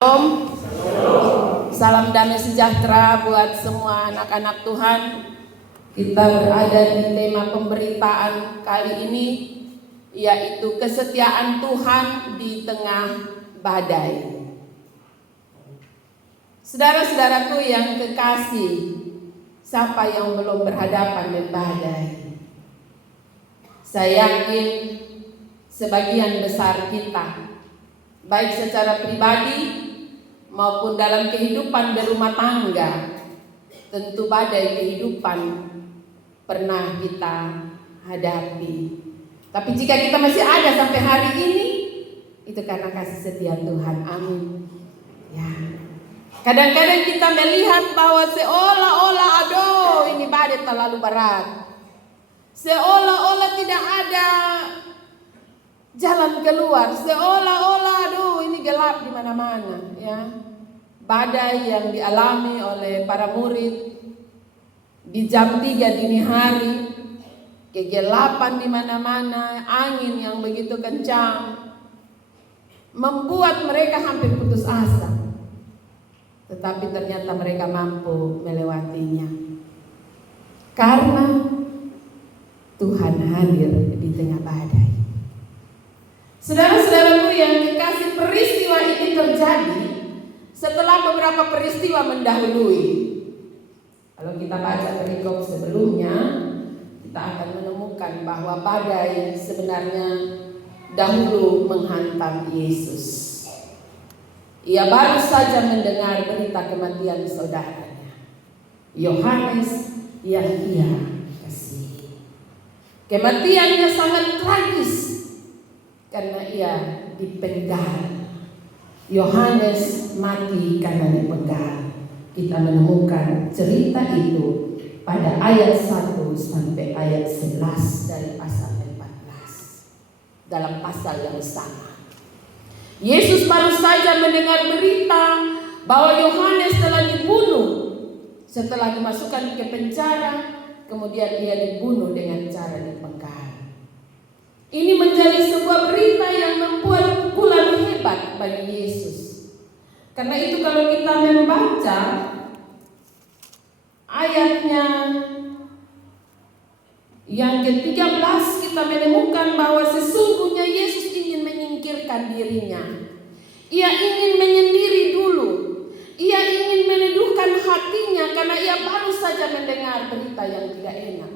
Shalom. Salam damai sejahtera buat semua anak-anak Tuhan. Kita berada di tema pemberitaan kali ini, yaitu kesetiaan Tuhan di tengah badai. Saudara-saudaraku yang kekasih, siapa yang belum berhadapan dengan badai? Saya yakin sebagian besar kita, baik secara pribadi maupun dalam kehidupan berumah tangga, tentu badai kehidupan pernah kita hadapi. Tapi jika kita masih ada sampai hari ini, itu karena kasih setia Tuhan. Amin. Ya. Kadang-kadang kita melihat bahwa seolah-olah aduh ini badai terlalu berat. Seolah-olah tidak ada jalan keluar, seolah-olah aduh ini gelap di mana-mana, ya. Badai yang dialami oleh para murid di jam 3 dini hari, kegelapan di mana-mana, angin yang begitu kencang membuat mereka hampir putus asa. Tetapi ternyata mereka mampu melewatinya karena Tuhan hadir di tengah badai. Saudara-saudaraku yang dikasih, peristiwa ini terjadi setelah beberapa peristiwa mendahului. Kalau kita baca perikop sebelumnya, kita akan menemukan bahwa badai sebenarnya dahulu menghantam Yesus. Ia baru saja mendengar berita kematian saudaranya, Yohanes yang ia kasihi. Kematiannya sangat tragis karena ia dipenggal. Yohanes mati karena dipenggal. Kita menemukan cerita itu pada ayat 1 sampai ayat 11 dari pasal 14. Dalam pasal yang sama, Yesus baru saja mendengar berita bahwa Yohanes telah dibunuh. Setelah dimasukkan ke penjara, kemudian ia dibunuh dengan cara dipenggal. Ini menjadi sebuah berita yang membuat pukulan hebat bagi Yesus. Karena itu kalau kita membaca ayatnya yang ke-13, kita menemukan bahwa sesungguhnya Yesus ingin menyingkirkan dirinya. Ia ingin menyendiri dulu. Ia ingin meneduhkan hatinya karena ia baru saja mendengar berita yang tidak enak.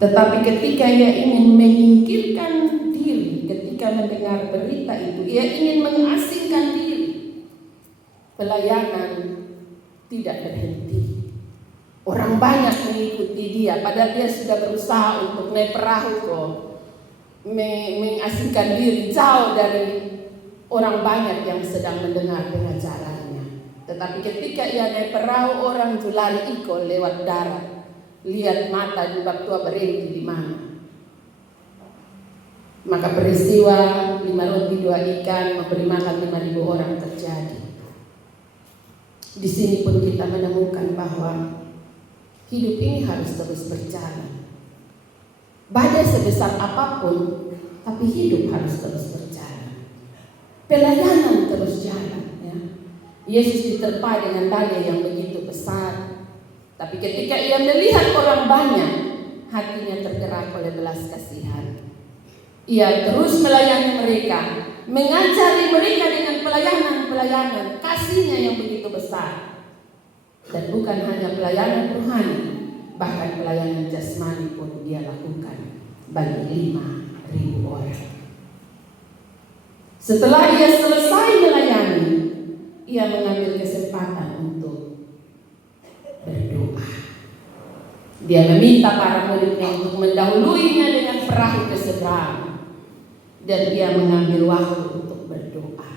Tetapi ketika ia ingin menyingkirkan diri, ketika mendengar berita itu, ia ingin mengasingkan diri. Pelayanan tidak berhenti. Orang banyak mengikuti dia, padahal dia sudah berusaha untuk naik perahu kok, mengasingkan diri jauh dari orang banyak yang sedang mendengar pengajarannya. Tetapi ketika ia naik perahu, orang julari ikut lewat darat. Lihat mata jubah tua berhenti di mana. Maka peristiwa 5 roti 2 ikan memberi makan 5.000 orang terjadi. Di sini pun kita menemukan bahwa hidup ini harus terus berjalan. Badai sebesar apapun, tapi hidup harus terus berjalan. Pelayanan terus jalan, ya. Yesus diterpa dengan badai yang begitu besar. Tapi ketika ia melihat orang banyak, hatinya tergerak oleh belas kasihan. Ia terus melayani mereka, mengajari mereka dengan pelayanan kasihnya yang begitu besar. Dan bukan hanya pelayanan rohani, bahkan pelayanan jasmani pun dia lakukan bagi 5.000 orang. Setelah ia selesai melayani, ia mengambil kesempatan untuk berdoa. Dia meminta para muridnya untuk mendahuluinya dengan perahu ke seberang, dan dia mengambil waktu untuk berdoa.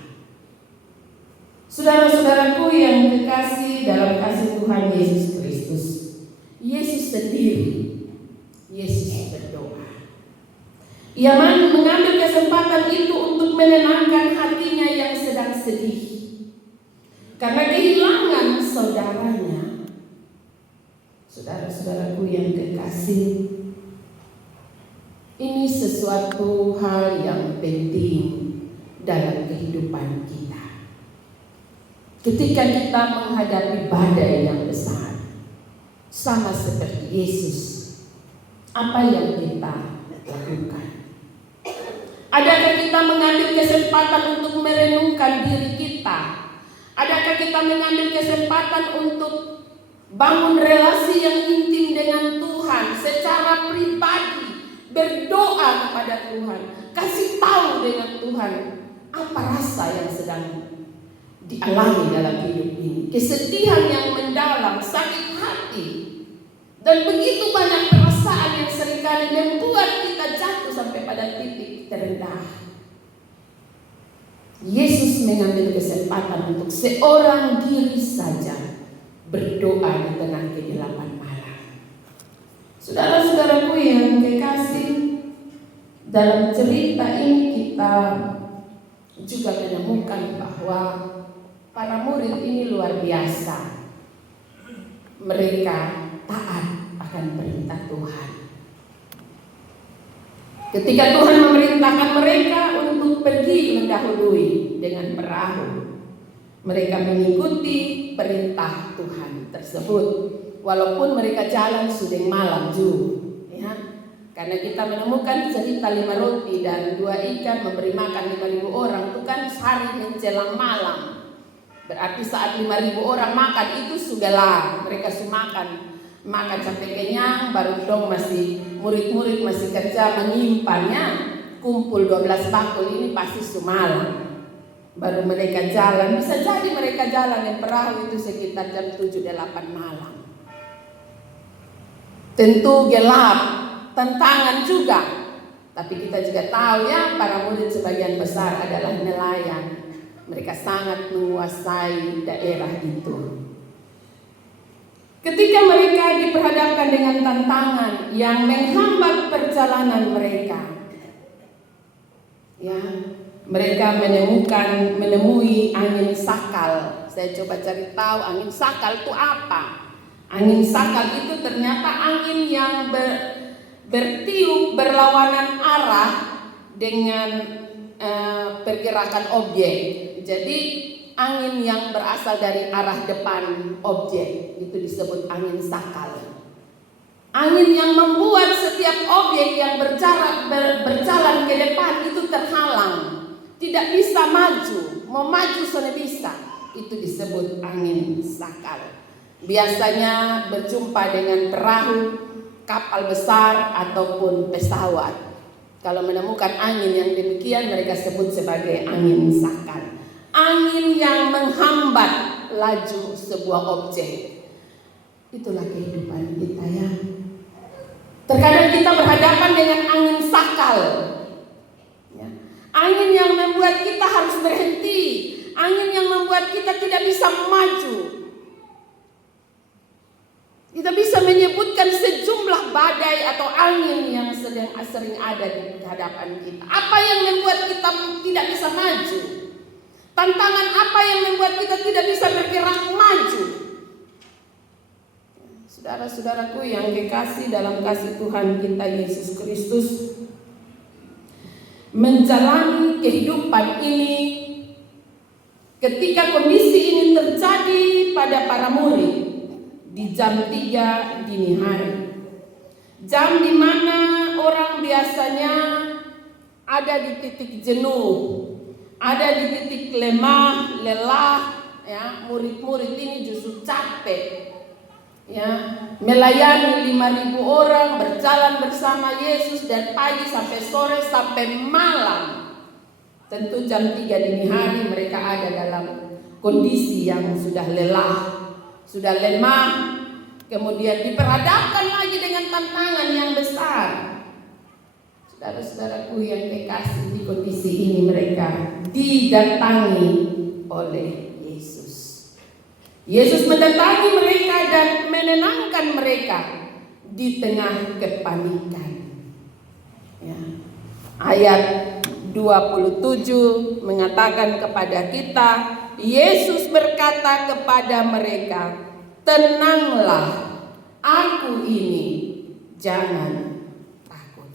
Saudara-saudaraku yang kekasih dalam kasih Tuhan Yesus Kristus, Yesus sendiri, Yesus berdoa. Ia mengambil kesempatan itu untuk menenangkan hatinya yang sedang sedih karena kehilangan saudaranya. Saudara-saudaraku yang kekasih, ini sesuatu hal yang penting dalam kehidupan kehidupan kita. Ketika kita menghadapi badai yang besar, sama seperti Yesus, apa yang kita lakukan? Adakah kita mengambil kesempatan untuk merenungkan diri kita? Adakah kita mengambil kesempatan untuk bangun relasi yang intim dengan Tuhan secara pribadi, berdoa kepada Tuhan, kasih tahu dengan Tuhan apa rasa yang sedang dialami dalam hidup ini, kesedihan yang mendalam, sakit hati, dan begitu banyak perasaan yang seringkali membuat kita jatuh sampai pada titik terendah. Yesus mengambil kesempatan untuk seorang diri saja berdoa di tengah kegelapan malam. Saudara-saudaraku yang kekasih, dalam cerita ini kita juga menemukan bahwa para murid ini luar biasa. Mereka taat akan perintah Tuhan. Ketika Tuhan memerintahkan mereka untuk pergi mendahului dengan perahu, mereka mengikuti perintah Tuhan tersebut. Walaupun mereka jalan sudah malam juga, ya. Karena kita menemukan cerita 5 roti dan 2 ikan memberi makan 5.000 orang, itu kan hari menjelang malam. Berarti saat 5.000 orang makan itu sudahlah mereka makan sampai kenyang, baru dong murid-murid masih kerja menyimpannya, kumpul 12 bakul ini pasti semalam. Baru mereka jalan, bisa jadi mereka jalan yang perahu itu sekitar jam 7-8 malam. Tentu gelap, tantangan juga. Tapi kita juga tahu ya, para murid sebagian besar adalah nelayan. Mereka sangat menguasai daerah itu. Ketika mereka diperhadapkan dengan tantangan yang menghambat perjalanan mereka, ya, mereka menemui angin sakal. Saya coba cari tahu angin sakal itu apa. Angin sakal itu ternyata angin yang bertiup berlawanan arah dengan pergerakan objek. Jadi angin yang berasal dari arah depan objek itu disebut angin sakal. Angin yang membuat setiap objek yang berjalan ke depan itu terhalang, tidak bisa maju, mau maju sudah bisa. Itu disebut angin sakal. Biasanya berjumpa dengan perahu, kapal besar ataupun pesawat. Kalau menemukan angin yang demikian, mereka sebut sebagai angin sakal. Angin yang menghambat laju sebuah objek. Itulah kehidupan kita ya. Terkadang kita berhadapan dengan angin sakal ya. Angin yang membuat kita harus berhenti, angin yang membuat kita tidak bisa maju. Kita bisa menyebutkan sejumlah badai atau angin yang sering ada di hadapan kita. Apa yang membuat kita tidak bisa maju? Tantangan apa yang membuat kita tidak bisa bergerak maju? Saudara-saudaraku yang dikasih dalam kasih Tuhan kita Yesus Kristus, menjalani kehidupan ini, ketika kondisi ini terjadi pada para murid di jam 3 dini hari, jam di mana orang biasanya ada di titik jenuh, ada di titik lemah, lelah, ya, murid-murid ini justru capek, ya, melayani 5.000 orang, berjalan bersama Yesus dari pagi sampai sore sampai malam. Tentu jam 3 dini hari mereka ada dalam kondisi yang sudah lelah, sudah lemah, kemudian diperhadapkan lagi dengan tantangan yang besar. Saudara-saudaraku yang kekasih, di kondisi ini mereka didatangi oleh Yesus. Yesus mendatangi mereka dan menenangkan mereka di tengah kepanikan. Ya. Ayat 27 mengatakan kepada kita, Yesus berkata kepada mereka, "Tenanglah, aku ini, jangan takut."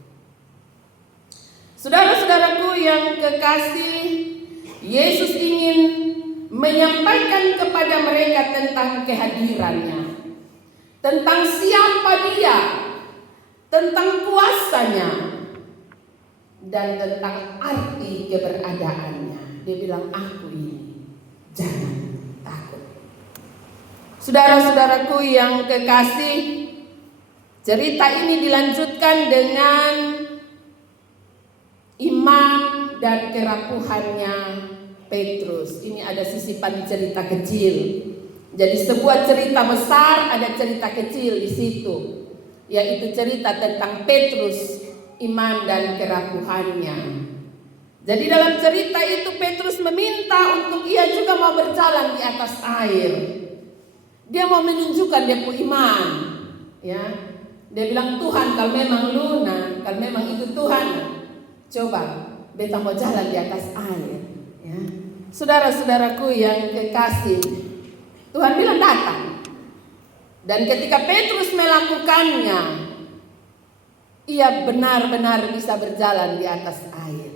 Saudara-saudaraku yang kekasih, Yesus ingin menyampaikan kepada mereka tentang kehadirannya, tentang siapa Dia, tentang kuasanya, dan tentang arti keberadaannya. Dia bilang, aku ini, jangan takut. Saudara-saudaraku yang kekasih, cerita ini dilanjutkan dengan iman dan kerapuhannya Petrus. Ini ada sisipan cerita kecil. Jadi sebuah cerita besar, ada cerita kecil di situ, yaitu cerita tentang Petrus, iman dan kerapuhannya. Jadi dalam cerita itu Petrus meminta untuk ia juga mau berjalan di atas air. Dia mau menunjukkan dia punya iman, ya. Dia bilang, Tuhan, kalau memang Luna, kalau memang itu Tuhan, coba beta mau jalan di atas air, ya. Saudara-saudaraku yang kekasih, Tuhan bilang datang. Dan ketika Petrus melakukannya, ia benar-benar bisa berjalan di atas air.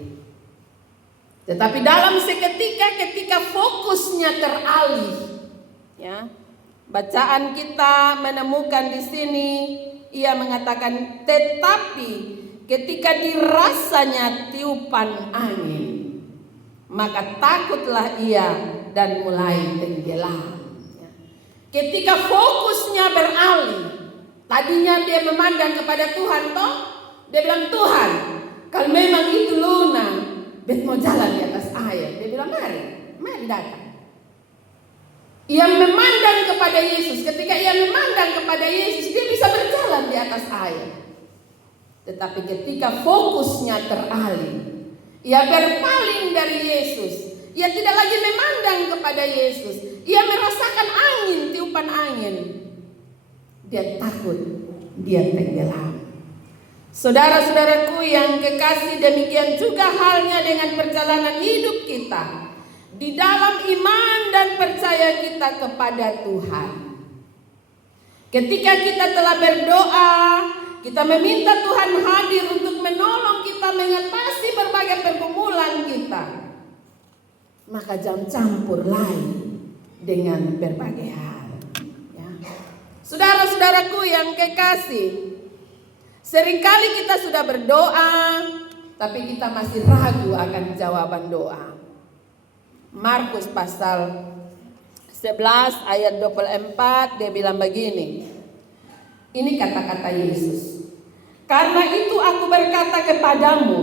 Tetapi dalam seketika ketika fokusnya teralih, ya, bacaan kita menemukan di sini, ia mengatakan, tetapi ketika dirasanya tiupan angin, maka takutlah ia dan mulai tenggelam. Ketika fokusnya beralih, tadinya dia memandang kepada Tuhan, toh dia bilang, Tuhan, kalau memang itu Luna, bet mau jalan di atas air. Dia bilang, mari datang. Ia memandang kepada Yesus. Ketika ia memandang kepada Yesus, dia bisa berjalan di atas air. Tetapi ketika fokusnya teralih, ia berpaling dari Yesus. Ia tidak lagi memandang kepada Yesus. Ia merasakan angin, tiupan angin. Dia takut, dia tenggelam. Saudara-saudaraku yang kekasih, demikian juga halnya dengan perjalanan hidup kita. Di dalam iman dan percaya kita kepada Tuhan. Ketika kita telah berdoa, kita meminta Tuhan hadir untuk menolong kita mengatasi berbagai pergumulan kita, maka jangan campur lain dengan berbagai hal, ya. Saudara-saudaraku yang kekasih, seringkali kita sudah berdoa, tapi kita masih ragu akan jawaban doa. Markus pasal 11 ayat 24, dia bilang begini. Ini kata-kata Yesus. Karena itu aku berkata kepadamu,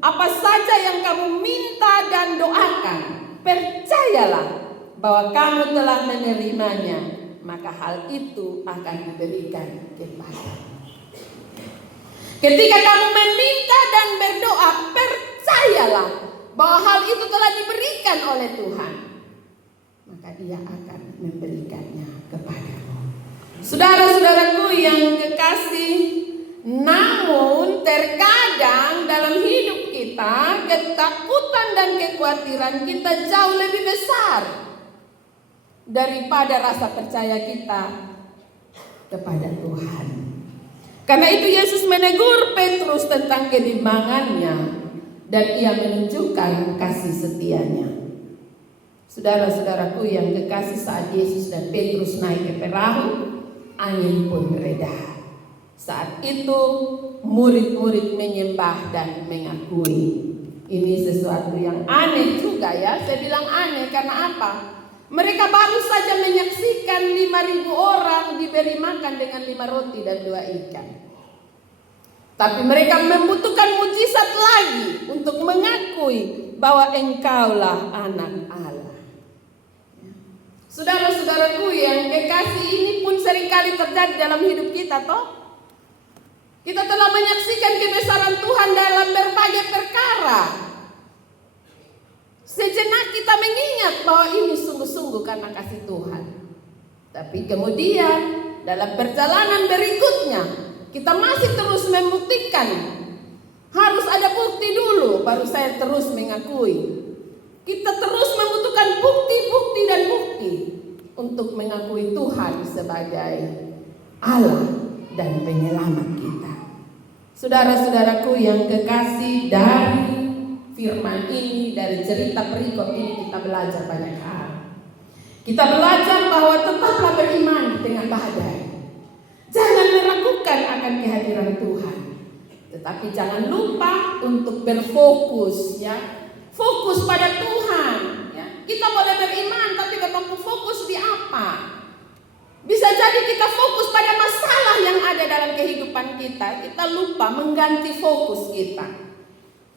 apa saja yang kamu minta dan doakan, percayalah bahwa kamu telah menerimanya, maka hal itu akan diberikan kepadamu. Ketika kamu meminta dan berdoa, percayalah bahwa hal itu telah diberikan oleh Tuhan, maka Dia akan memberikannya kepadamu. Saudara-saudaraku yang kekasih, namun terkadang dalam hidup kita, ketakutan dan kekhawatiran kita jauh lebih besar daripada rasa percaya kita kepada Tuhan. Karena itu Yesus menegur Petrus tentang kebimbangannya, dan ia menunjukkan kasih setianya. Saudara-saudaraku yang kekasih, saat Yesus dan Petrus naik ke perahu, angin pun reda. Saat itu murid-murid menyembah dan mengakui. Ini sesuatu yang aneh juga, ya. Saya bilang aneh karena apa? Mereka baru saja menyaksikan 5.000 orang diberi makan dengan 5 roti dan 2 ikan. Tapi mereka membutuhkan mujizat lagi untuk mengakui bahwa engkaulah anak Allah. Saudara-saudaraku yang kekasih, ini pun seringkali terjadi dalam hidup kita, toh. Kita telah menyaksikan kebesaran Tuhan dalam berbagai perkara. Sejenak kita mengingat bahwa ini sungguh-sungguh karena kasih Tuhan. Tapi kemudian dalam perjalanan berikutnya, kita masih terus membuktikan. Harus ada bukti dulu, baru saya terus mengakui. Kita terus membutuhkan bukti-bukti dan bukti untuk mengakui Tuhan sebagai Allah dan penyelamat kita. Saudara-saudaraku yang kekasih, dari firman ini, dari cerita perikop ini kita belajar banyak hal. Kita belajar bahwa tetaplah beriman di tengah badai. Jangan meragukan akan kehadiran Tuhan. Tetapi jangan lupa untuk berfokus, ya. Fokus pada Tuhan, ya. Kita boleh beriman tapi ketemu fokus di apa? Bisa jadi kita fokus pada masalah yang ada dalam kehidupan kita. Kita lupa mengganti fokus kita.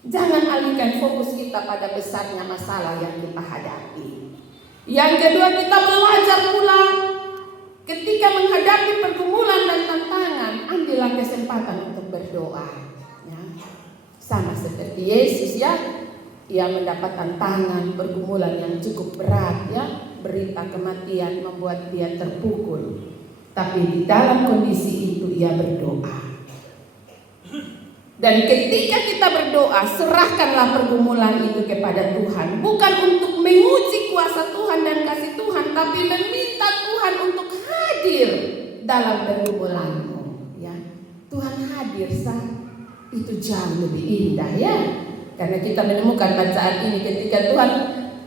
Jangan alihkan fokus kita pada besarnya masalah yang kita hadapi. Yang kedua, kita belajar pula ketika menghadapi pergumulan dan tantangan, ambillah kesempatan untuk berdoa. Ya. Sama seperti Yesus, ya, ia mendapat tantangan pergumulan yang cukup berat, ya, berita kematian membuat dia terpukul. Tapi di dalam kondisi itu ia berdoa. Dan ketika kita berdoa, serahkanlah pergumulan itu kepada Tuhan. Bukan untuk menguji kuasa Tuhan dan kasih Tuhan, tapi meminta Tuhan untuk hadir dalam pergumulanmu. Ya, Tuhan hadir itu jauh lebih indah, ya. Karena kita menemukan bacaan ini ketika Tuhan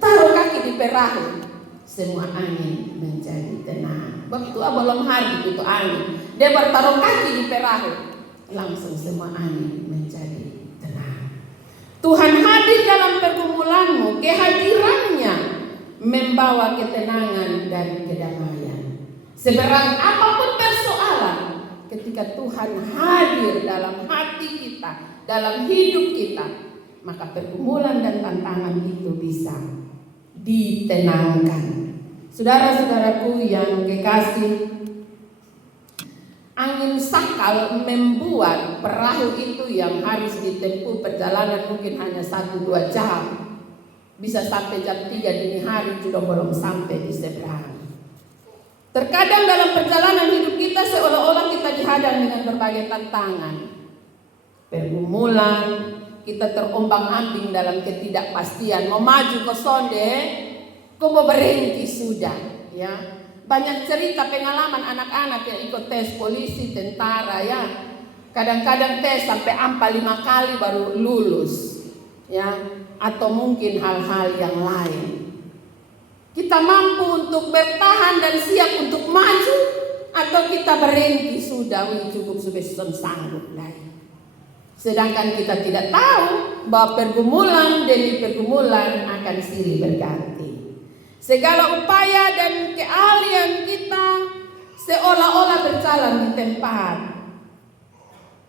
taruh kaki di perahu, semua angin menjadi tenang. Waktu belum hari itu angin, dia bertaruh kaki di perahu, langsung semua angin menjadi tenang. Tuhan hadir dalam pergumulanmu. Kehadirannya membawa ketenangan dan kedamaian. Seberat apapun persoalan, ketika Tuhan hadir dalam hati kita, dalam hidup kita, maka pergumulan dan tantangan itu bisa ditenangkan. Saudara-saudaraku yang kekasih, angin sakal membuat perahu itu yang harus ditempuh perjalanan mungkin hanya 1-2 jam, bisa sampai jam 3 dini hari juga belum sampai di seberang. Terkadang dalam perjalanan hidup kita seolah-olah kita dihadang dengan berbagai tantangan, pergumulan, kita terombang-ambing dalam ketidakpastian. Mau maju ke sonde, kok mau berhenti sudah, ya. Banyak cerita pengalaman anak-anak yang ikut tes polisi, tentara, ya. Kadang-kadang tes sampai ampal 5 kali baru lulus, ya. Atau mungkin hal-hal yang lain. Kita mampu untuk bertahan dan siap untuk maju, atau kita berhenti sudah, cukup sudah sanggup lagi. Sedangkan kita tidak tahu bahwa pergumulan demi pergumulan akan silih berganti. Segala upaya dan keahlian kita seolah-olah berjalan di tempat.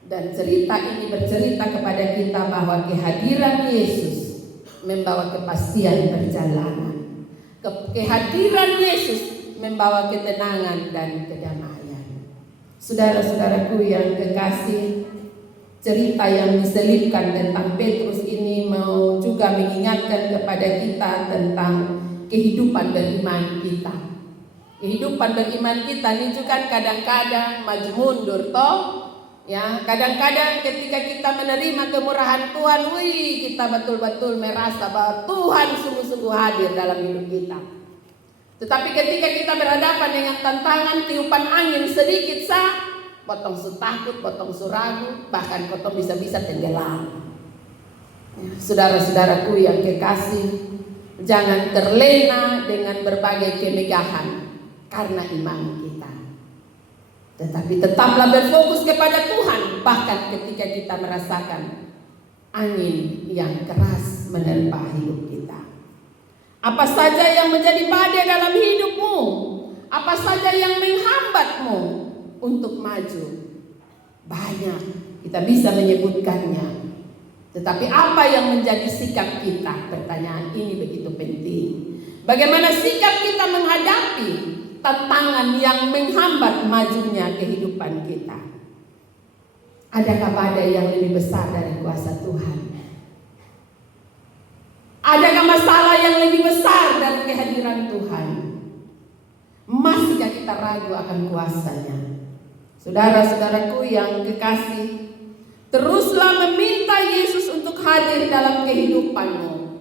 Dan cerita ini bercerita kepada kita bahwa kehadiran Yesus membawa kepastian perjalanan. Kehadiran Yesus membawa ketenangan dan kedamaian. Saudara-saudaraku yang kekasih, cerita yang diselipkan tentang Petrus ini mau juga mengingatkan kepada kita tentang kehidupan beriman kita. Kehidupan beriman kita ini juga kadang-kadang maju mundur toh. Ya, kadang-kadang ketika kita menerima kemurahan Tuhan, kita betul-betul merasa bahwa Tuhan sungguh-sungguh hadir dalam hidup kita. Tetapi ketika kita berhadapan dengan tantangan tiupan angin sedikit potong takut, potong ragu, bahkan potong bisa-bisa tenggelam. Ya, saudara-saudaraku yang kekasih, jangan terlena dengan berbagai kemegahan karena iman kita. Tetapi tetaplah berfokus kepada Tuhan, bahkan ketika kita merasakan angin yang keras menerpa hidup kita. Apa saja yang menjadi badai dalam hidupmu, apa saja yang menghambatmu untuk maju, banyak kita bisa menyebutkannya. Tetapi apa yang menjadi sikap kita? Pertanyaan ini begitu penting. Bagaimana sikap kita menghadapi tantangan yang menghambat majunya kehidupan kita? Adakah badai yang lebih besar dari kuasa Tuhan? Adakah masalah yang lebih besar dari kehadiran Tuhan? Masihkah kita ragu akan kuasanya? Saudara-saudaraku yang kekasih, teruslah meminta Yesus untuk hadir dalam kehidupanmu.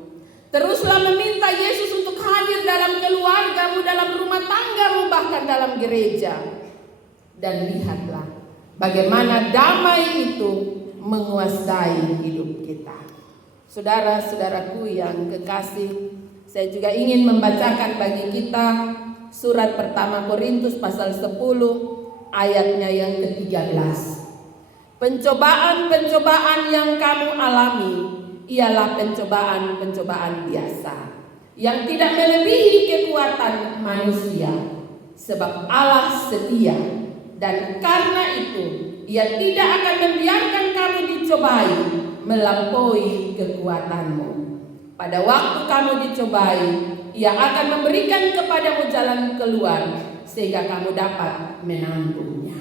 Teruslah meminta Yesus untuk hadir dalam keluargamu, dalam rumah tanggamu, bahkan dalam gereja. Dan lihatlah bagaimana damai itu menguasai hidup kita. Saudara-saudaraku yang kekasih, saya juga ingin membacakan bagi kita surat pertama Korintus pasal 10 ayatnya yang ke-13. Pencobaan-pencobaan yang kamu alami ialah pencobaan-pencobaan biasa, yang tidak melebihi kekuatan manusia, sebab Allah setia, dan karena itu Ia tidak akan membiarkan kamu dicobai melampaui kekuatanmu. Pada waktu kamu dicobai, Ia akan memberikan kepadamu jalan keluar sehingga kamu dapat menanggungnya.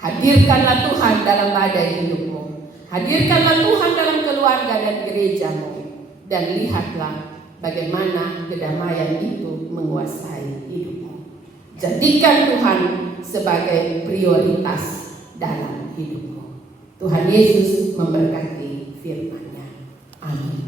Hadirkanlah Tuhan dalam badai hidupmu. Hadirkanlah Tuhan dalam keluarga dan gerejamu. Dan lihatlah bagaimana kedamaian itu menguasai hidupmu. Jadikan Tuhan sebagai prioritas dalam hidupmu. Tuhan Yesus memberkati firman-Nya. Amin.